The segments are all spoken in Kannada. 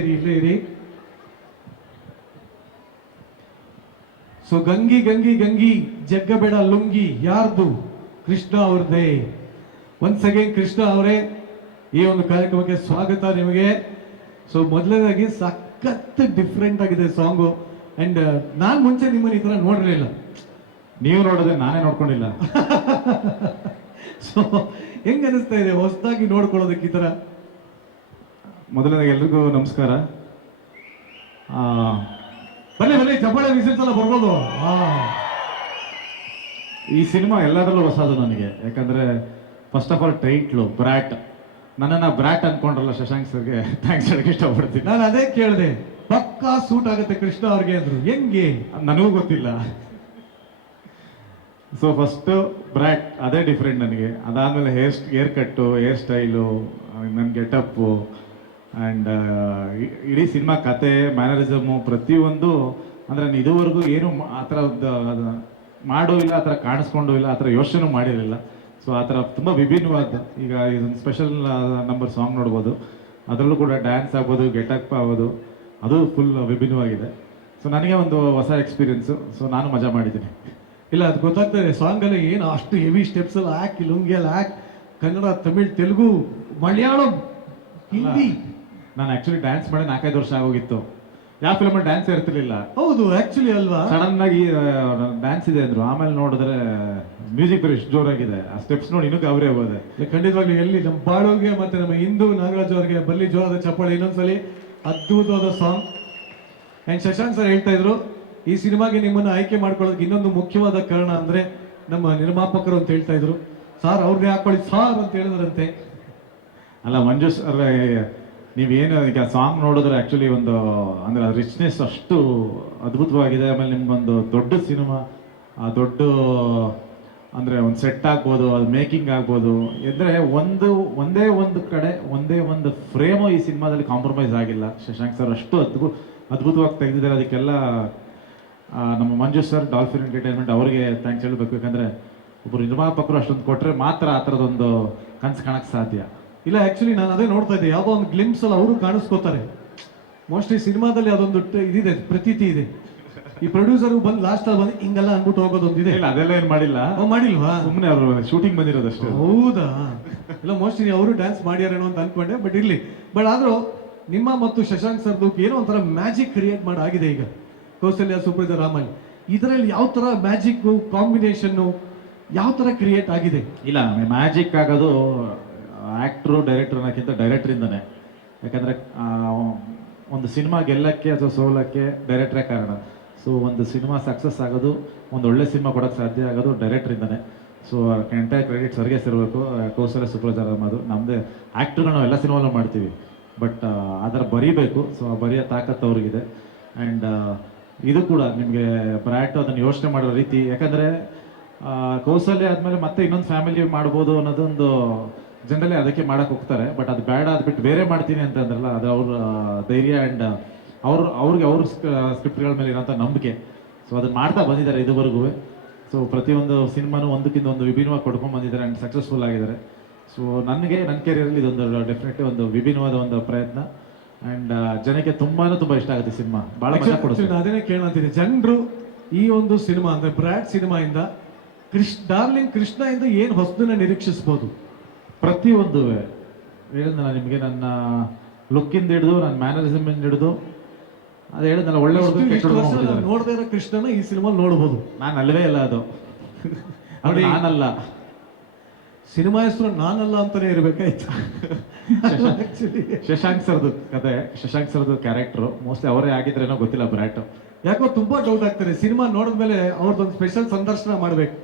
ಇರಿ. ಸೊ ಗಂಗಿ ಗಂಗಿ ಗಂಗಿ ಜಗ್ಗಬೇಡ ಲುಂಗಿ ಯಾರ್ದು? ಕೃಷ್ಣ ಅವ್ರದ್ದೇ. ಒನ್ಸ್ ಅಗೇನ್ ಕೃಷ್ಣ ಅವರೇ, ಈ ಒಂದು ಕಾರ್ಯಕ್ರಮಕ್ಕೆ ಸ್ವಾಗತ ನಿಮಗೆ. ಸೊ ಮೊದಲನೇದಾಗಿ ಸಖತ್ ಡಿಫ್ರೆಂಟ್ ಆಗಿದೆ ಸಾಂಗು. ಅಂಡ್ ನಾನು ಮುಂಚೆ ನಿಮ್ಮನ್ನ ಈ ತರ ನೋಡಿರಲಿಲ್ಲ. ನೀವು ನೋಡಿದ್ರೆ ನಾನೇ ನೋಡ್ಕೊಂಡಿಲ್ಲ. ಸೊ ಹೆಂಗ ಅನಿಸ್ತಾ ಇದೆ ಹೊಸದಾಗಿ ನೋಡ್ಕೊಳ್ಳೋದಕ್ಕೆ ಈ ತರ? ಮೊದಲನೇದಾಗಿ ಎಲ್ರಿಗೂ ನಮಸ್ಕಾರ. ಬನ್ನಿ ಚಪ್ಪಾಳೆ ವಿಸಿಲ್ಸಲ್ಲ ಬರ್ಬೋದು. ಈ ಸಿನಿಮಾ ಎಲ್ಲದರಲ್ಲೂ ಹೊಸದು ನನಗೆ. ಯಾಕಂದ್ರೆ first of all title brat. ನನ್ನನ್ನು ಬ್ರ್ಯಾಟ್ ಅನ್ಕೊಂಡ್ರಲ್ಲ ಶಶಾಂಕ್ ಸರ್ಗೆ ಥ್ಯಾಂಕ್ಸ್ ಹೇಳಕ್ಕೆ ಇಷ್ಟಪಡ್ತೀನಿ. ನಾನು ಅದೇ ಕೇಳಿದೆ, ಪಕ್ಕಾ ಸೂಟ್ ಆಗುತ್ತೆ ಕೃಷ್ಣ ಅವ್ರಿಗೆ ಅಂದ್ರು. ಹೆಂಗೆ ನನಗೂ ಗೊತ್ತಿಲ್ಲ. ಸೊ ಫಸ್ಟು ಬ್ರ್ಯಾಟ್, ಅದೇ ಡಿಫ್ರೆಂಟ್ ನನಗೆ. ಅದಾದಮೇಲೆ ಹೇರ್ ಕಟ್ಟು, ಹೇರ್ ಸ್ಟೈಲು, ನನ್ನ ಗೆಟಪ್ಪು ಆ್ಯಂಡ್ ಇಡೀ ಸಿನಿಮಾ ಕತೆ, ಮ್ಯಾನರಿಸಮು ಪ್ರತಿಯೊಂದು. ಅಂದರೆ ನಾನು ಇದುವರೆಗೂ ಏನು ಆ ಥರ ಮಾಡೂ ಇಲ್ಲ, ಆ ಥರ ಕಾಣಿಸ್ಕೊಂಡು ಇಲ್ಲ, ಆ ಥರ ಯೋಚನೆ ಮಾಡಿರಲಿಲ್ಲ. ಸೊ ಆ ಥರ ತುಂಬ ವಿಭಿನ್ನವಾದ, ಈಗ ಇದೊಂದು ಸ್ಪೆಷಲ್ ನಂಬರ್ ಸಾಂಗ್ ನೋಡ್ಬೋದು, ಅದರಲ್ಲೂ ಕೂಡ ಡ್ಯಾನ್ಸ್ ಆಗ್ಬೋದು, ಗೆಟಪ್ ಆಗ್ಬೋದು, ಅದು ಫುಲ್ ವಿಭಿನ್ನವಾಗಿದೆ. ಸೊ ನನಗೆ ಒಂದು ಹೊಸ ಎಕ್ಸ್ಪೀರಿಯೆನ್ಸು. ಸೊ ನಾನು ಮಜಾ ಮಾಡಿದ್ದೀನಿ. ಇಲ್ಲ, ಅದು ಗೊತ್ತಾಗ್ತದೆ ಸಾಂಗಲ್ಲಿ ಏನು ಅಷ್ಟು ಹೆವಿ ಸ್ಟೆಪ್ಸ್ ಎಲ್ಲ ಹಾಕಿ, ಲುಂಗಿಯಲ್ಲಿ ಹಾಕಿ, ಕನ್ನಡ, ತಮಿಳ್, ತೆಲುಗು, ಮಲಯಾಳಂ, ಹಿಂದಿ. ನಾನು ಆ್ಯಕ್ಚುಲಿ ಡ್ಯಾನ್ಸ್ ಮಾಡಿ 4-5 ವರ್ಷ ಆಗೋಗಿತ್ತು. ಯಾವ ಫಿಲ್ಮಲ್ಲಿ ಡ್ಯಾನ್ಸ್ ಇರ್ತಿರ್ಲಿಲ್ಲ. ಹೌದು, ಆಕ್ಚುಲಿ ಅಲ್ವಾ. ಸಡನ್ ಆಗಿ ಡ್ಯಾನ್ಸ್ ಇದೆ ಅಂದ್ರು. ಆಮೇಲೆ ನೋಡಿದ್ರೆ ಮ್ಯೂಸಿಕ್ ಬೇರೆ ಇಷ್ಟು ಜೋರಾಗಿದೆ, ಆ ಸ್ಟೆಪ್ಸ್ ನೋಡಿ ಇನ್ನೂ ಗಾಬರಿ ಆಗೋದೆ. ಖಂಡಿತವಾಗ್ಲೂ ಎಲ್ಲಿ ನಮ್ಮ ಬಾಳೋಗೆ ಮತ್ತೆ ನಮ್ಮ ಹಿಂದೂ ನಾಗರಾಜ್ ಅವ್ರಿಗೆ ಬಲ್ಲಿ ಜೋರಾದ ಚಪ್ಪಾಳೆ. ಇನ್ನೊಂದ್ಸಲಿ ಅದ್ಭುತವಾದ ಸಾಂಗ್. ಅಂಡ್ ಶಶಾಂಕ್ ಸರ್ ಹೇಳ್ತಾ ಇದ್ರು, ಈ ಸಿನಿಮಾಗೆ ನಿಮ್ಮನ್ನು ಆಯ್ಕೆ ಮಾಡ್ಕೊಳ್ಳೋದಕ್ಕೆ ಇನ್ನೊಂದು ಮುಖ್ಯವಾದ ಕಾರಣ ಅಂದ್ರೆ ನಮ್ಮ ನಿರ್ಮಾಪಕರು ಅಂತ ಹೇಳ್ತಾ ಇದ್ರು. ಸಾರ್ ಅವ್ರಿಗೆ ಹಾಕೊಳ್ಳಿ ಸಾರ್ ಅಂತ ಹೇಳಿದ್ರಂತೆ. ಅಲ್ಲ ಮಂಜು ಸರ್, ನೀವೇನು ಈಗ ಸಾಂಗ್ ನೋಡಿದ್ರೆ ಆ್ಯಕ್ಚುಲಿ ಒಂದು ಅಂದರೆ ಅದು ರಿಚ್ನೆಸ್ ಅಷ್ಟು ಅದ್ಭುತವಾಗಿದೆ. ಆಮೇಲೆ ನಿಮ್ಗೊಂದು ದೊಡ್ಡ ಸಿನಿಮಾ, ಆ ದೊಡ್ಡ ಅಂದರೆ ಒಂದು ಸೆಟ್ ಆಗ್ಬೋದು, ಅದು ಮೇಕಿಂಗ್ ಆಗ್ಬೋದು. ಅಂದರೆ ಒಂದೇ ಒಂದು ಕಡೆ ಒಂದೇ ಒಂದು ಫ್ರೇಮು ಈ ಸಿನಿಮಾದಲ್ಲಿ ಕಾಂಪ್ರಮೈಸ್ ಆಗಿಲ್ಲ. ಶಶಾಂಕ್ ಸರ್ ಅಷ್ಟು ಅದ್ಭುತವಾಗಿ ತೆಗೆದಿದ್ದಾರೆ. ಅದಕ್ಕೆಲ್ಲ ನಮ್ಮ ಮಂಜು ಸರ್, ಡಾಲ್ಫಿನ್ ಎಂಟರ್ಟೈನ್ಮೆಂಟ್ ಅವರಿಗೆ ಥ್ಯಾಂಕ್ಸ್ ಹೇಳಬೇಕು. ಯಾಕಂದರೆ ಒಬ್ಬರು ನಿರ್ಮಾಪಕರು ಅಷ್ಟೊಂದು ಕೊಟ್ಟರೆ ಮಾತ್ರ ಆ ಥರದೊಂದು ಕನಸು ಕಾಣಕ್ಕೆ ಸಾಧ್ಯ. ಇಲ್ಲ, ಆಕ್ಚುಲಿ ನಾನು ಅದೇ ನೋಡ್ತಾ ಇದ್ದೆ, ಯಾವುದೋ ಒಂದು ಗ್ಲಿಮ್ಸ್ ಅಲ್ಲಿ ಅವರು ಕಾಣಿಸ್ಕೋತಾರೆ. ಮೋಸ್ಟ್ಲಿ ಸಿನಿಮಾದಲ್ಲಿ ಅದೊಂದು ಇದಿದೆ, ಪ್ರತೀತಿ ಇದೆ. ಈ ಪ್ರೊಡ್ಯೂಸರ್ ಬಂದು ಲಾಸ್ಟ್ ಅಲ್ಲಿ ಬಂದು ಹಿಂಗೆಲ್ಲ ಅನ್ಬಿಟ್ಟು ಹೋಗೋದೊಂದಿದೆ. ಇಲ್ಲ, ಅದೆಲ್ಲ ಏನು ಮಾಡಿಲ್ಲ. ಮಾಡಿಲ್ವಾ? ಸುಮ್ಮನೆ ಅವರು ಶೂಟಿಂಗ್ ಬಂದಿರೋದಷ್ಟೇ. ಹೌದಾ? ಇಲ್ಲ, ಮೋಸ್ಟ್ಲಿ ಅವರು ಡ್ಯಾನ್ಸ್ ಮಾಡ್ಯಾರೇನೋ ಅಂತ ಅನ್ಕೊಂಡೆ. ಬಟ್ ಇರ್ಲಿ. ಬಟ್ ಆದ್ರೂ ನಿಮ್ಮ ಮತ್ತು ಶಶಾಂಕ್ ಸರ್ದು ಏನೋ ಒಂಥರ ಮ್ಯಾಜಿಕ್ ಕ್ರಿಯೇಟ್ ಮಾಡಾಗಿದೆ ಈಗ ಕೌಸಲ್ಯ ಸುಪ್ರಜ ರಾಮನ್. ಇದರಲ್ಲಿ ಯಾವ ತರ ಮ್ಯಾಜಿಕ್ ಕಾಂಬಿನೇಷನ್ ಯಾವ ತರ ಕ್ರಿಯೇಟ್ ಆಗಿದೆ? ಇಲ್ಲ, ಮ್ಯಾಜಿಕ್ ಆಗೋದು ಆ್ಯಕ್ಟ್ರು ಡೈರೆಕ್ಟರ್ ಅನ್ನೋಕ್ಕಿಂತ ಡೈರೆಕ್ಟ್ರಿಂದನೇ. ಯಾಕಂದರೆ ಒಂದು ಸಿನಿಮಾ ಗೆಲ್ಲಕ್ಕೆ ಅಥವಾ ಸೋಲಕ್ಕೆ ಡೈರೆಕ್ಟ್ರೇ ಕಾರಣ. ಸೊ ಒಂದು ಸಿನಿಮಾ ಸಕ್ಸಸ್ ಆಗೋದು, ಒಂದು ಒಳ್ಳೆ ಸಿನಿಮಾ ಕೊಡೋಕ್ಕೆ ಸಾಧ್ಯ ಆಗೋದು ಡೈರೆಕ್ಟ್ರಿಂದನೇ. ಸೊ ಎಂಟೈರ್ ಕ್ರೆಡಿಟ್ ಸರ್ಗೆ ಸೇರಬೇಕು. ಕೌಸಲ್ಯ ಸುಪ್ರಜ ರಾಮದು ನಮ್ಮದೇ. ಆ್ಯಕ್ಟ್ರುಗಳು ನಾವು ಎಲ್ಲ ಸಿನಿಮಾಲು ಮಾಡ್ತೀವಿ, ಬಟ್ ಅದರ ಬರೀಬೇಕು. ಸೊ ಆ ಬರೆಯೋ ತಾಕತ್ತು ಅವ್ರಿಗಿದೆ. ಆ್ಯಂಡ್ ಇದು ಕೂಡ ನಿಮಗೆ ಬ್ರ್ಯಾಟ್ ಅದನ್ನು ಯೋಚನೆ ಮಾಡೋ ರೀತಿ. ಯಾಕಂದರೆ ಕೌಸಲ್ಯ ಆದಮೇಲೆ ಮತ್ತೆ ಇನ್ನೊಂದು ಫ್ಯಾಮಿಲಿ ಮಾಡ್ಬೋದು ಅನ್ನೋದೊಂದು ಜನರಲಿ ಅದಕ್ಕೆ ಮಾಡಕ್ಕೆ ಹೋಗ್ತಾರೆ. ಬಟ್ ಅದು ಬೇಡ, ಅದು ಬಿಟ್ಟು ಬೇರೆ ಮಾಡ್ತೀನಿ ಅಂತ ಅಂದ್ರಲ್ಲ, ಅದು ಅವ್ರ ಧೈರ್ಯ ಆ್ಯಂಡ್ ಅವ್ರ ಸ್ಕ್ರಿಪ್ಟ್ಗಳ ಮೇಲೆ ಇರೋಂಥ ನಂಬಿಕೆ. ಸೊ ಅದನ್ನು ಮಾಡ್ತಾ ಬಂದಿದ್ದಾರೆ ಇದುವರೆಗೂ. ಸೊ ಪ್ರತಿಯೊಂದು ಸಿನಿಮಾನು ಒಂದಕ್ಕಿಂತ ಒಂದು ವಿಭಿನ್ನವಾಗಿ ಕೊಡ್ಕೊಂಡು ಬಂದಿದ್ದಾರೆ ಆ್ಯಂಡ್ ಸಕ್ಸಸ್ಫುಲ್ ಆಗಿದ್ದಾರೆ. ಸೊ ನನಗೆ ನನ್ನ ಕೆರಿಯರಲ್ಲಿ ಇದೊಂದು ಡೆಫಿನೆಟ್ಲಿ ಒಂದು ವಿಭಿನ್ನವಾದ ಒಂದು ಪ್ರಯತ್ನ. ಆ್ಯಂಡ್ ಜನಕ್ಕೆ ತುಂಬ ಇಷ್ಟ ಆಗುತ್ತೆ ಸಿನಿಮಾ. ಭಾಳ ಮಜಾ ಕೊಡುತ್ತೆ. ಅದನ್ನೇ ಕೇಳಂತೀನಿ, ಜನರು ಈ ಒಂದು ಸಿನಿಮಾ ಅಂದ್ರೆ ಬ್ರ್ಯಾಟ್ ಸಿನಿಮಾ ಇಂದ ಡಾರ್ಲಿಂಗ್ ಕೃಷ್ಣ ಇಂದ ಏನು ಹೊಸದನ್ನ ನಿರೀಕ್ಷಿಸಬಹುದು? ಪ್ರತಿಯೊಂದು ಹೇಳಿದ್ನ ನಿಮಗೆ, ನನ್ನ ಲುಕ್ಕಿಂದ ಹಿಡಿದು, ನನ್ನ ಮ್ಯಾನರಿಸಮ್ ಇಂದ ಹಿಡಿದು, ಅದು ಹೇಳಿದ್ನಲ್ಲ, ಒಳ್ಳೆ ನೋಡದೇ ಇರೋ ಕೃಷ್ಣನ ಈ ಸಿನಿಮಾ ನೋಡಬಹುದು. ನಾನು ಅಲ್ಲವೇ ಇಲ್ಲ, ಅದು ನಾನಲ್ಲ. ಸಿನಿಮಾ ಹೆಸರು ನಾನಲ್ಲ ಅಂತಾನೆ ಇರ್ಬೇಕಾಯ್ತು. ಶಶಾಂಕ್ ಸರ್ದು ಕತೆ, ಶಶಾಂಕ್ ಸರ್ದು ಕ್ಯಾರೆಕ್ಟರ್ ಮೋಸ್ಟ್ಲಿ ಅವರೇ ಆಗಿದ್ರೇನೋ ಗೊತ್ತಿಲ್ಲ ಬ್ರ್ಯಾಟ್. ಯಾಕೋ ತುಂಬಾ ಡೌಟ್ ಆಗ್ತಾರೆ. ಸಿನಿಮಾ ನೋಡಿದ್ಮೇಲೆ ಅವ್ರದ್ದೊಂದು ಸ್ಪೆಷಲ್ ಸಂದರ್ಶನ ಮಾಡ್ಬೇಕು.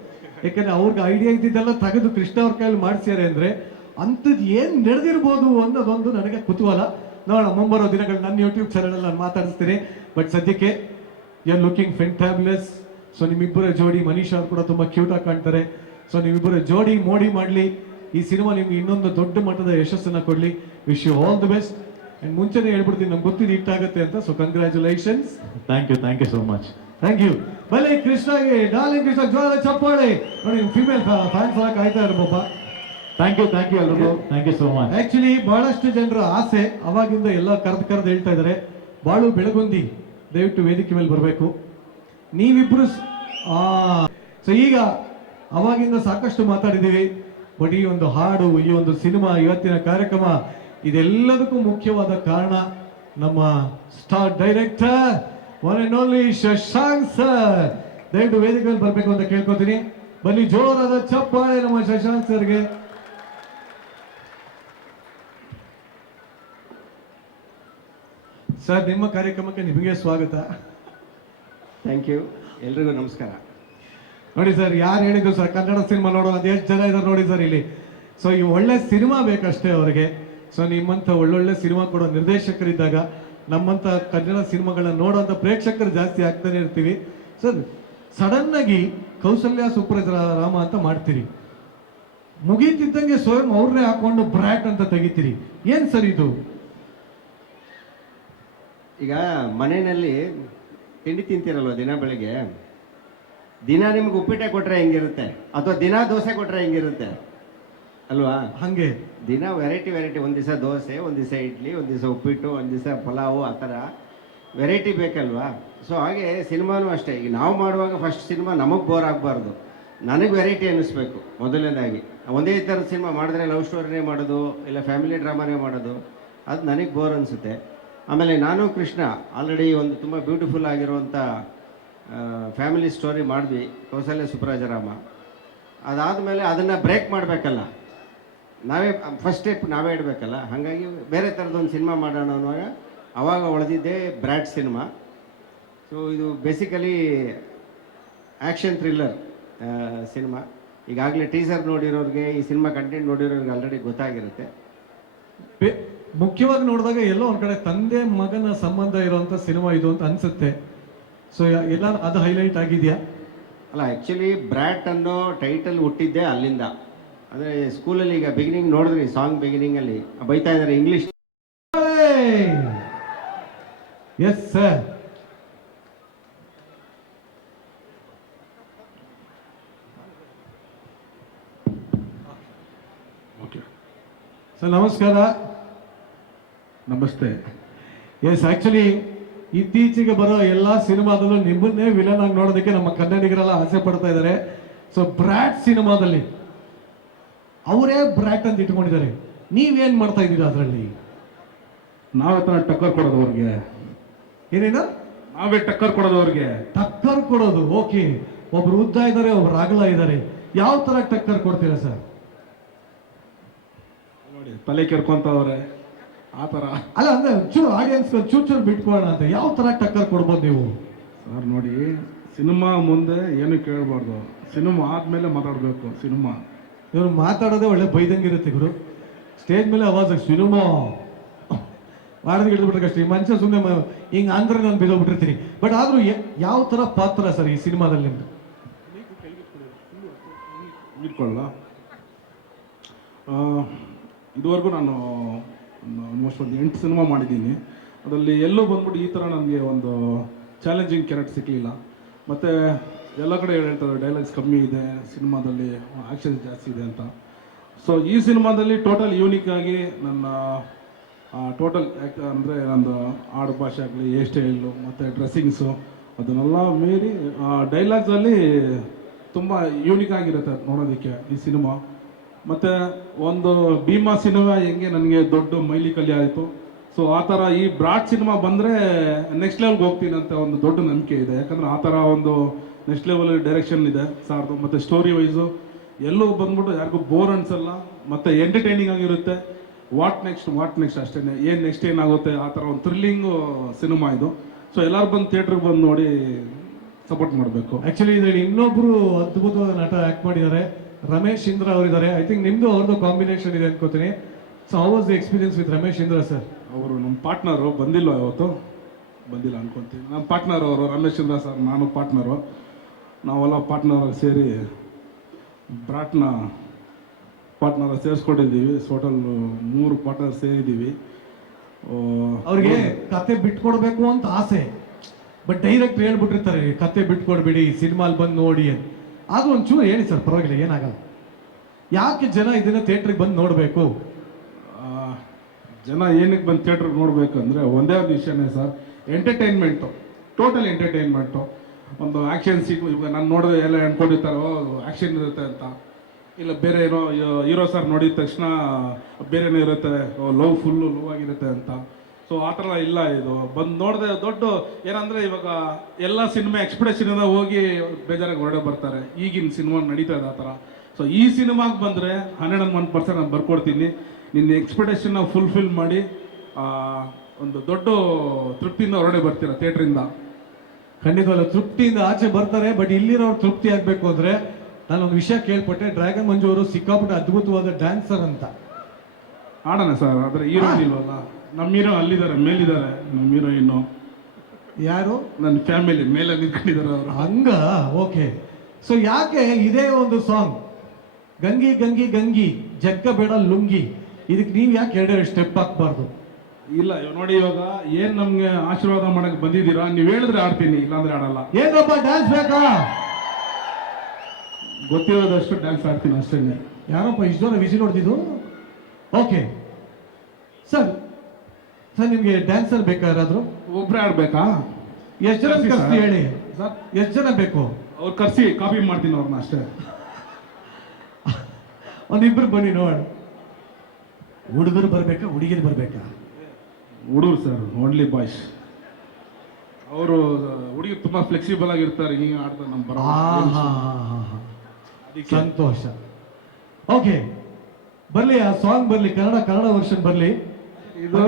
ಯಾಕಂದ್ರೆ ಅವ್ರಿಗೆ ಐಡಿಯಾ ಇದ್ದಿದ್ದೆಲ್ಲ ತೆಗೆದು ಕೃಷ್ಣ ಅವ್ರ ಕೈಯಲ್ಲಿ ಮಾಡಿಸ್ಯಾರೆ ಅಂದ್ರೆ ಅಂಥದ್ದು ಏನ್ ನಡೆದಿರ್ಬೋದು ಅನ್ನೋದೊಂದು ನನಗೆ ಕುತೂಹಲ. ನೋಡೋಣ ಮುಂಬರೋ ದಿನಗಳು ನನ್ನ ಯೂಟ್ಯೂಬ್ ಚಾನಲ್ ನಾನು ಮಾತಾಡಿಸ್ತೀನಿ. ಬಟ್ ಸದ್ಯಕ್ಕೆ ಯು ಆರ್ ಲುಕಿಂಗ್ ಫೆಂಟಾಬ್ಯುಲಸ್. ಸೊ ನಿಮ್ಮಿಬ್ಬರ ಜೋಡಿ, ಮನೀಶ್ ಅವ್ರು ಕೂಡ ತುಂಬಾ ಕ್ಯೂಟ್ ಆಗಿ ಕಾಣ್ತಾರೆ. ಸೊ ನಿಮ್ಮಿಬ್ಬರ ಜೋಡಿ ಮೋಡಿ ಮಾಡಲಿ. ಈ ಸಿನಿಮಾ ನಿಮ್ಗೆ ಇನ್ನೊಂದು ದೊಡ್ಡ ಮಟ್ಟದ ಯಶಸ್ಸನ್ನ ಕೊಡ್ಲಿ. Wish you all the best. And ಮುಂಚೆನೇ ಹೇಳ್ಬಿಡ್ತೀನಿ, ನಮ್ಗೆ ಗೊತ್ತಿದ್ದು ಹಿಟ್ಟಾಗುತ್ತೆ ಅಂತ. So congratulations. Thank you so much. Thank you. ಬಲೆ ಕೃಷ್ಣಗೆ, ಡಾರ್ಲಿಂಗ್ ಕೃಷ್ಣ ಜೋರಾದ ಚಪ್ಪಾಳೆ. ನೋಡಿ, ಫಿಮೇಲ್ ಫ್ಯಾನ್ಸ್ ಎಲ್ಲ ಕಾಯ್ತಾ ಇರೋ ಪಾಪ. ಥ್ಯಾಂಕ್ ಯು ಎಲ್ರಿಗೂ, thank you so much. Actually ಬಹಳಷ್ಟು ಜನರ ಆಸೆ ಅವಾಗಿಂದ ಎಲ್ಲ ಕರೆದು ಹೇಳ್ತಾ ಇದ್ದಾರೆ, ಬಾಳು ಬೆಳಗುಂದಿ ದಯವಿಟ್ಟು ವೇದಿಕೆ ಮೇಲೆ ಬರಬೇಕು. ನೀವಿಬ್ರು ಸೊ ಈಗ ಅವಾಗಿಂದ ಸಾಕಷ್ಟು ಮಾತಾಡಿದ್ದೀವಿ, ಬಟ್ ಈ ಒಂದು ಹಾಡು, ಈ ಒಂದು ಸಿನಿಮಾ, ಇವತ್ತಿನ ಕಾರ್ಯಕ್ರಮ, ಇದೆಲ್ಲದಕ್ಕೂ ಮುಖ್ಯವಾದ ಕಾರಣ ನಮ್ಮ star director one and only Shashank sir. ದಯವಿಟ್ಟು ವೇದಿಕೆ ಮೇಲೆ ಬರಬೇಕು ಅಂತ ಕೇಳ್ಕೊತೀನಿ. ಬನ್ನಿ, ಜೋರಾದ ಚಪ್ಪಾಳೆ ನಮ್ಮ ಶಶಾಂಕ್ ಸರ್ಗೆ. ಸರ್, ನಿಮ್ಮ ಕಾರ್ಯಕ್ರಮಕ್ಕೆ ನಿಮಗೆ ಸ್ವಾಗತ. ಥ್ಯಾಂಕ್ ಯು, ಎಲ್ರಿಗೂ ನಮಸ್ಕಾರ. ನೋಡಿ ಸರ್, ಯಾರು ಹೇಳಿದ್ರು ಸರ್ ಕನ್ನಡ ಸಿನಿಮಾ ನೋಡೋಣ, ಅದು ಎಷ್ಟು ಜನ ಇದ್ದಾರೆ ನೋಡಿ ಸರ್ ಇಲ್ಲಿ. ಸೊ ಈ ಒಳ್ಳೆ ಸಿನಿಮಾ ಬೇಕಷ್ಟೇ ಅವರಿಗೆ. ಸೊ ನಿಮ್ಮಂಥ ಒಳ್ಳೊಳ್ಳೆ ಸಿನಿಮಾ ಕೊಡೋ ನಿರ್ದೇಶಕರಿದ್ದಾಗ ನಮ್ಮಂಥ ಕನ್ನಡ ಸಿನಿಮಾಗಳನ್ನ ನೋಡೋಂಥ ಪ್ರೇಕ್ಷಕರು ಜಾಸ್ತಿ ಆಗ್ತಾನೆ ಇರ್ತೀವಿ. ಸರ್, ಸಡನ್ ಆಗಿ ಕೌಸಲ್ಯ ಸುಪ್ರಜರಾಮ ಅಂತ ಮಾಡ್ತೀರಿ, ಮುಗೀತಿದ್ದಂಗೆ ಸ್ವಯಂ ಅವ್ರನ್ನೇ ಹಾಕೊಂಡು ಬ್ರ್ಯಾಟ್ ಅಂತ ತೆಗಿತೀರಿ, ಏನ್ ಸರ್ ಇದು? ಈಗ ಮನೆಯಲ್ಲಿ ತಿಂಡಿ ತಿಂತೀರಲ್ವ ದಿನ ಬೆಳಿಗ್ಗೆ, ದಿನ ನಿಮ್ಗೆ ಉಪ್ಪಿಟ್ಟೆ ಕೊಟ್ರೆ ಹೆಂಗಿರುತ್ತೆ, ಅಥವಾ ದಿನ ದೋಸೆ ಕೊಟ್ರೆ ಹೆಂಗಿರುತ್ತೆ ಅಲ್ವಾ? ಹಂಗೆ ದಿನ ವೆರೈಟಿ, ಒಂದು ದಿವಸ ದೋಸೆ, ಒಂದು ದಿವಸ ಇಡ್ಲಿ, ಒಂದು ದಿವಸ ಉಪ್ಪಿಟ್ಟು, ಒಂದು ದಿವಸ ಪಲಾವು, ಆ ಥರ ವೆರೈಟಿ ಬೇಕಲ್ವಾ? ಸೊ ಹಾಗೆ ಸಿನಿಮಾನೂ ಅಷ್ಟೇ. ಈಗ ನಾವು ಮಾಡುವಾಗ ಫಸ್ಟ್ ಸಿನಿಮಾ ನಮಗೆ ಬೋರ್ ಆಗಬಾರ್ದು, ನನಗೆ ವೆರೈಟಿ ಅನ್ನಿಸ್ಬೇಕು ಮೊದಲನೇದಾಗಿ. ಒಂದೇ ಥರದ ಸಿನಿಮಾ ಮಾಡಿದ್ರೆ ಲವ್ ಸ್ಟೋರಿನೇ ಮಾಡೋದು, ಇಲ್ಲ ಫ್ಯಾಮಿಲಿ ಡ್ರಾಮಾನೇ ಮಾಡೋದು, ಅದು ನನಗೆ ಬೋರ್ ಅನಿಸುತ್ತೆ. ಆಮೇಲೆ ನಾನು ಕೃಷ್ಣ ಆಲ್ರೆಡಿ ಒಂದು ತುಂಬ ಬ್ಯೂಟಿಫುಲ್ ಆಗಿರುವಂಥ ಫ್ಯಾಮಿಲಿ ಸ್ಟೋರಿ ಮಾಡಿದ್ವಿ, ಕೌಸಲ್ಯ ಸುಪ್ರಜರಾಮ. ಅದಾದಮೇಲೆ ಅದನ್ನು ಬ್ರೇಕ್ ಮಾಡಬೇಕಲ್ಲ, ನಾವೇ ಫಸ್ಟ್ ಸ್ಟೆಪ್ ನಾವೇ ಇಡಬೇಕಲ್ಲ. ಹಾಗಾಗಿ ಬೇರೆ ಥರದೊಂದು ಸಿನಿಮಾ ಮಾಡೋಣ ಅನ್ನುವಾಗ ಅವಾಗ ಉಳಿದಿದ್ದೇ ಬ್ರ್ಯಾಟ್ ಸಿನಿಮಾ. ಸೊ ಇದು ಬೇಸಿಕಲಿ ಆ್ಯಕ್ಷನ್ ಥ್ರಿಲ್ಲರ್ ಸಿನಿಮಾ. ಈಗಾಗಲೇ ಟೀಸರ್ ನೋಡಿರೋರಿಗೆ, ಈ ಸಿನಿಮಾ ಕಂಟೆಂಟ್ ನೋಡಿರೋರಿಗೆ ಆಲ್ರೆಡಿ ಗೊತ್ತಾಗಿರುತ್ತೆ. ಮುಖ್ಯವಾಗಿ ನೋಡಿದಾಗ ಎಲ್ಲೋ ಒಂದ್ ಕಡೆ ತಂದೆ ಮಗನ ಸಂಬಂಧ ಇರುವಂತ ಸಿನಿಮಾ ಇದು ಅಂತ ಅನ್ಸುತ್ತೆ. ಸೊ ಎಲ್ಲ ಅದು ಹೈಲೈಟ್ ಆಗಿದೆಯಾ? ಅಲ್ಲ, ಆ್ಯಕ್ಚುಲಿ ಬ್ರ್ಯಾಟ್ ಅನ್ನೋ ಟೈಟಲ್ ಹುಟ್ಟಿದ್ದೆ ಅಲ್ಲಿಂದ. ಅಂದರೆ ಸ್ಕೂಲಲ್ಲಿ ಈಗ ಬಿಗಿನಿಂಗ್ ನೋಡಿದ್ರಿ, ಸಾಂಗ್ ಬಿಗಿನಿಂಗಲ್ಲಿ ಬೈತಾ ಇದ್ದಾರೆ ಇಂಗ್ಲೀಷ್. Yes sir. ಸರ್ ನಮಸ್ಕಾರ. ನಮಸ್ತೆ. ಎಸ್, ಆಕ್ಚುಲಿ ಇತ್ತೀಚೆಗೆ ಬರೋ ಎಲ್ಲಾ ಸಿನಿಮಾದಲ್ಲೂ ನಿಮ್ಮನ್ನೇ ವಿಲನ್ ಆಗಿ ನೋಡೋದಕ್ಕೆ ನಮ್ಮ ಕನ್ನಡಿಗರೆಲ್ಲ ಆಸೆ ಪಡ್ತಾ ಇದ್ದಾರೆ. ಸೊ ಬ್ರ್ಯಾಟ್ ಸಿನಿಮಾದಲ್ಲಿ ಅವರೇ ಬ್ರ್ಯಾಟ್ ಅಂತ ಇಟ್ಕೊಂಡಿದ್ದಾರೆ, ನೀವೇನ್ ಮಾಡ್ತಾ ಇದ್ದೀರಾ ಅದರಲ್ಲಿ? ನಾವೇ ತಾನೇ ಟಕ್ಕರ್ ಕೊಡೋದು ಅವ್ರಿಗೆ. ಏನೇನು? ನಾವೇ ಟಕ್ಕರ್ ಕೊಡೋದು ಅವ್ರಿಗೆ. ಟಕ್ಕರ್ ಕೊಡೋದು, ಓಕೆ. ಒಬ್ರು ಉದ್ದ ಇದ್ದಾರೆ, ಒಬ್ರು ಅಗಲ ಇದ್ದಾರೆ, ಯಾವ ತರ ಟಕ್ಕರ್ ಕೊಡ್ತೀರಾ ಸರ್? ನೋಡಿ, ತಲೆ ಕೆರ್ಕೊಂತವ್ರೆ ಆ ಥರ. ಅಲ್ಲ, ಅಂದ್ರೆ ಚೂರು ಆಡಿಯನ್ಸ್ ಚೂರು ಬಿಟ್ಕೊಳ್ಳೋಣ ಅಂತ, ಯಾವ ತರ ಟಕ್ಕರ್ ಕೊಡ್ಬೋದು ನೀವು? ಸರ್ ನೋಡಿ, ಸಿನಿಮಾ ಮುಂದೆ ಏನು ಕೇಳಬಾರ್ದು, ಸಿನಿಮಾ ಆದ್ಮೇಲೆ ಮಾತಾಡಬೇಕು. ಸಿನಿಮಾ ಇವ್ರು ಮಾತಾಡೋದೇ ಒಳ್ಳೆ ಬೈದಂಗಿರುತ್ತೆ ಗುರು. ಸ್ಟೇಜ್ ಮೇಲೆ ಅವಾಜ್ ಸಿನಿಮಾ ಮಾಡಿದ್ ಹಿಡಿದ್ಬಿಟ್ರೆ ಕಷ್ಟ. ಈ ಮನುಷ್ಯ ಸುಮ್ಮನೆ ಹಿಂಗ ಅಂದ್ರೆ ನಾನು ಬಿದ್ದೋಗ್ಬಿಟ್ಟಿರ್ತೀನಿ. ಬಟ್ ಆದ್ರೂ ಯಾವ ತರ ಪಾತ್ರ ಸರ್ ಈ ಸಿನಿಮಾದಲ್ಲಿ ನಿಮ್ದು? ಇಟ್ಕೊಳ್ಳ. ಇದುವರೆಗೂ ನಾನು ಆಲ್ಮೋಸ್ಟ್ ಒಂದು 8 ಸಿನಿಮಾ ಮಾಡಿದ್ದೀನಿ. ಅದರಲ್ಲಿ ಎಲ್ಲೂ ಬಂದ್ಬಿಟ್ಟು ಈ ಥರ ನನಗೆ ಒಂದು ಚಾಲೆಂಜಿಂಗ್ ಕ್ಯಾರೆಕ್ಟರ್ ಸಿಕ್ಕಲಿಲ್ಲ. ಮತ್ತು ಎಲ್ಲ ಕಡೆ ಹೇಳ್ತಾರೆ ಡೈಲಾಗ್ಸ್ ಕಮ್ಮಿ ಇದೆ ಸಿನಿಮಾದಲ್ಲಿ, ಆ್ಯಕ್ಷನ್ ಜಾಸ್ತಿ ಇದೆ ಅಂತ. ಸೊ ಈ ಸಿನಿಮಾದಲ್ಲಿ ಟೋಟಲ್ ಯೂನಿಕ್ ಆಗಿ ನನ್ನ ಟೋಟಲ್ ಅಂದರೆ ನಂದು ಆಡು ಭಾಷೆ ಆಗಲಿ, ಹೇರ್ ಸ್ಟೈಲು ಮತ್ತು ಡ್ರೆಸ್ಸಿಂಗ್ಸು, ಅದನ್ನೆಲ್ಲ ಮೀರಿ ಡೈಲಾಗ್ಸಲ್ಲಿ ತುಂಬ ಯೂನಿಕ್ ಆಗಿರುತ್ತೆ ನೋಡೋದಕ್ಕೆ ಈ ಸಿನಿಮಾ. ಮತ್ತು ಒಂದು ಭೀಮಾ ಸಿನಿಮಾ ಹೆಂಗೆ ನನಗೆ ದೊಡ್ಡ ಮೈಲಿಕಲ್ಲಿ ಆಯಿತು, ಸೊ ಆ ಥರ ಈ ಬ್ರಾಡ್ ಸಿನಿಮಾ ಬಂದರೆ ನೆಕ್ಸ್ಟ್ ಲೆವೆಲ್ಗೆ ಹೋಗ್ತೀನಿ ಅಂತ ಒಂದು ದೊಡ್ಡ ನಂಬಿಕೆ ಇದೆ. ಯಾಕಂದರೆ ಆ ಥರ ಒಂದು ನೆಕ್ಸ್ಟ್ ಲೆವೆಲ್ ಡೈರೆಕ್ಷನ್ ಇದೆ ಸಾರ್ದು. ಮತ್ತು ಸ್ಟೋರಿ ವೈಸು ಎಲ್ಲೂ ಬಂದ್ಬಿಟ್ಟು ಯಾರಿಗೂ ಬೋರ್ ಅನ್ಸಲ್ಲ, ಮತ್ತು ಎಂಟರ್ಟೈನಿಂಗ್ ಆಗಿರುತ್ತೆ. ವಾಟ್ ನೆಕ್ಸ್ಟ್ ಅಷ್ಟೇ, ಏನು ನೆಕ್ಸ್ಟ್ ಏನಾಗುತ್ತೆ ಆ ಥರ ಒಂದು ಥ್ರಿಲ್ಲಿಂಗು ಸಿನಿಮಾ ಇದು. ಸೊ ಎಲ್ಲರೂ ಬಂದು ಥಿಯೇಟ್ರಿಗೆ ಬಂದು ನೋಡಿ ಸಪೋರ್ಟ್ ಮಾಡಬೇಕು. ಆಕ್ಚುಲಿ ಇದರಲ್ಲಿ ಇನ್ನೊಬ್ರು ಅದ್ಭುತವಾದ ನಟ ಆಕ್ಟ್ ಮಾಡಿದ್ದಾರೆ, ರಮೇಶ್ ಇಂದ್ರ ಅವರಿದ್ದಾರೆ. ಐ ಥಿಂಕ್ ನಿಮ್ದು ಅವ್ರದ್ದು ಕಾಂಬಿನೇಷನ್ ಇದೆ ಅನ್ಕೋತೀನಿ. So how was the experience with Ramesh Indra sir? ಅವರು ನಮ್ಮ ಪಾರ್ಟ್ನರು, ಬಂದಿಲ್ಲ ಅನ್ಕೊಂತೀನಿ. ನಮ್ಮ ಪಾರ್ಟ್ನರ್ ಅವರು ರಮೇಶ್ ಇಂದ್ರ ಸರ್, ನಾನು ಪಾರ್ಟ್ನರು. ನಾವೆಲ್ಲ ಪಾರ್ಟ್ನರ್ ಸೇರಿ ಬ್ರಾಟ್ನ ಪಾರ್ಟ್ನರ್ ಸೇರಿಸ್ಕೊಂಡಿದ್ದೀವಿ. ಟೋಟಲ್ 3 ಪಾರ್ಟ್ನರ್ ಸೇರಿದ್ದೀವಿ. ಅವ್ರಿಗೆ ಕತೆ ಬಿಟ್ಕೊಡ್ಬೇಕು ಅಂತ ಆಸೆ, ಬಟ್ ಡೈರೆಕ್ಟ್ ಹೇಳ್ಬಿಟ್ಟಿರ್ತಾರೆ ಕತೆ ಬಿಟ್ಕೊಡ್ಬೇಡಿ, ಸಿನಿಮಾಲ್ ಬಂದು ನೋಡಿ ಅಂತ. ಆದ್ರೂ ಒಂಚೂರು ಹೇಳಿ ಸರ್, ಪರವಾಗಿಲ್ಲ, ಏನಾಗಲ್ಲ. ಯಾಕೆ ಜನ ಇದನ್ನ ಥಿಯೇಟ್ರಿಗೆ ಬಂದು ನೋಡಬೇಕು? ಆ, ಜನ ಏನಕ್ಕೆ ಬಂದು ಥಿಯೇಟ್ರಿಗೆ ನೋಡಬೇಕಂದ್ರೆ ಒಂದೇ ಒಂದು ವಿಷಯನೇ ಸರ್, ಎಂಟರ್ಟೈನ್ಮೆಂಟು, ಟೋಟಲ್ ಎಂಟರ್ಟೈನ್ಮೆಂಟು. ಒಂದು ಆ್ಯಕ್ಷನ್ ಸೀಕ್ ಇವಾಗ ನಾನು ನೋಡಿದ್ರೆ ಎಲ್ಲ ಅನ್ಕೊಂಡಿರ್ತಾರೋ ಆ್ಯಕ್ಷನ್ ಇರುತ್ತೆ ಅಂತ, ಇಲ್ಲ ಬೇರೆ ಏನೋ ಹೀರೋ ಸರ್ ನೋಡಿದ ತಕ್ಷಣ ಬೇರೆನೇ ಇರುತ್ತೆ, ಲವ್ ಫುಲ್ಲು ಲವ್ ಆಗಿರುತ್ತೆ ಅಂತ. ಸೊ ಆ ಥರ ಇಲ್ಲ. ಇದು ಬಂದು ನೋಡಿದೆ ದೊಡ್ಡ ಏನಂದರೆ ಇವಾಗ ಎಲ್ಲ ಸಿನಿಮಾ ಎಕ್ಸ್ಪೆಕ್ಟೇಷನಿಂದ ಹೋಗಿ ಬೇಜಾರಾಗಿ ಹೊರಡೆ ಬರ್ತಾರೆ. ಈಗಿನ ಸಿನಿಮಾ ನಡೀತಾ ಇದೆ ಆ ಥರ. ಸೊ ಈ ಸಿನಿಮಾಗೆ ಬಂದರೆ 101% ನಾನು ಬರ್ಕೊಡ್ತೀನಿ. ನಿನ್ನ ಎಕ್ಸ್ಪೆಕ್ಟೇಷನ್ನ ಫುಲ್ಫಿಲ್ ಮಾಡಿ ಒಂದು ದೊಡ್ಡ ತೃಪ್ತಿಯಿಂದ ಹೊರಡೆ ಬರ್ತೀರಾ ಥಿಯೇಟ್ರಿಂದ. ಖಂಡಿತವಲ್ಲ ತೃಪ್ತಿಯಿಂದ ಆಚೆ ಬರ್ತಾರೆ. ಬಟ್ ಇಲ್ಲಿರೋರು ತೃಪ್ತಿ ಆಗ್ಬೇಕು ಅಂದ್ರೆ ನಾನೊಂದು ವಿಷಯ ಕೇಳ್ಪಟ್ಟೆ, ಡ್ರ್ಯಾಗನ್ ಮಂಜು ಅವರು ಸಿಕ್ಕಾಪಟ್ಟೆ ಅದ್ಭುತವಾದ ಡ್ಯಾನ್ಸರ್ ಅಂತ. ಆಡೋಣ ಸರ್, ಆದರೆ ಹೀರೋಯಿನ್ ಇಲ್ವಲ್ಲ. ನಮ್ಮ ಹೀರೋ ಅಲ್ಲಿದ್ದಾರೆ, ಮೇಲಿದ್ದಾರೆ. ನಮ್ಮ ಹೀರೋಯಿನ್ನು ಯಾರು? ನನ್ನ ಫ್ಯಾಮಿಲಿ ಮೇಲೆ ನಿಂತ್ಕೊಂಡಿದ್ದಾರೆ ಅವರು. ಹಂಗ ಓಕೆ. ಸೊ ಯಾಕೆ ಇದೇ ಒಂದು ಸಾಂಗ್ ಗಂಗಿ ಗಂಗಿ ಗಂಗಿ ಜಗ್ಗ ಬೇಡ ಲುಂಗಿ, ಇದಕ್ಕೆ ನೀವು ಯಾಕೆ ಎರಡೆರಡು ಸ್ಟೆಪ್ ಹಾಕ್ಬಾರ್ದು? ಇಲ್ಲ ಇವಾಗ ನೋಡಿ, ಇವಾಗ ಏನು ನಮಗೆ ಆಶೀರ್ವಾದ ಮಾಡಕ್ಕೆ ಬಂದಿದ್ದೀರಾ, ನೀವು ಹೇಳಿದ್ರೆ ಆಡ್ತೀನಿ, ಇಲ್ಲಾಂದ್ರೆ ಆಡಲ್ಲ. ಏನಪ್ಪ ಡ್ಯಾನ್ಸ್ ಬೇಕಾ? ಗೊತ್ತಿರೋದಷ್ಟು ಡ್ಯಾನ್ಸ್ ಆಡ್ತೀನಿ ಅಷ್ಟೇ. ಯಾರಪ್ಪ ಇಷ್ಟು ಜನ ವಿಸಿಲ್ ಹೊಡೆದಿದ್ದು? ಓಕೆ ಸರ್, ಸರ್ ನಿಮಗೆ ಡ್ಯಾನ್ಸರ್ ಬೇಕಾ ಯಾರಾದ್ರು? ಒಬ್ಬರೇ ಆಡ್ಬೇಕಾ? ಎಷ್ಟು ಜನ ಕರ್ಸಿ ಹೇಳಿ ಸರ್, ಎಷ್ಟು ಜನ ಬೇಕು? ಅವ್ರು ಕರ್ಸಿ ಕಾಪಿ ಮಾಡ್ತೀನಿ ಅವ್ರನ್ನ ಅಷ್ಟೇ. ಒಂದಿಬ್ರು ಬನ್ನಿ ನೋಡ. ಹುಡುಗರು ಬರ್ಬೇಕಾ ಹುಡುಗಿರು ಬರ್ಬೇಕಾ? ಹುಡುಗರು ಸರ್, ಓನ್ಲಿ ಬಾಯ್ಸ್. ಅವರು ಹುಡುಗಿ ತುಂಬಾ ಫ್ಲೆಕ್ಸಿಬಲ್ ಆಗಿರ್ತಾರೆ, ಹಿಂಗೆ ಆಡ್ತಾರೆ. ನಮ್ಮ ಬರ ಸಂತೋಷ. ಓಕೆ ಬರ್ಲಿ, ಆ ಸಾಂಗ್ ಬರ್ಲಿ, ಕನ್ನಡ ವರ್ಷನ್ ಬರ್ಲಿ. ಇದು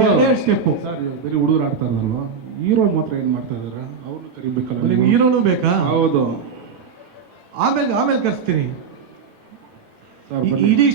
ಸ್ಟೆಪ್ ಸರ್, ಬರೀ ಹುಡುಗರು ಆಡ್ತಾ ಇದಾರಲ್ವಾ, ಹೀರೋ ಮಾತ್ರ ಏನ್ ಮಾಡ್ತಾ ಇದಾರೆ, ಅವ್ರನ್ನ ಕರಿಬೇಕಲ್ಲ. ನಿಮ್ಗೆ ಹೀರೋನು ಬೇಕಾ? ಹೌದು. ಆಮೇಲೆ ಕರ್ಸ್ತೀನಿ. ಸರ್ ಇಡೀ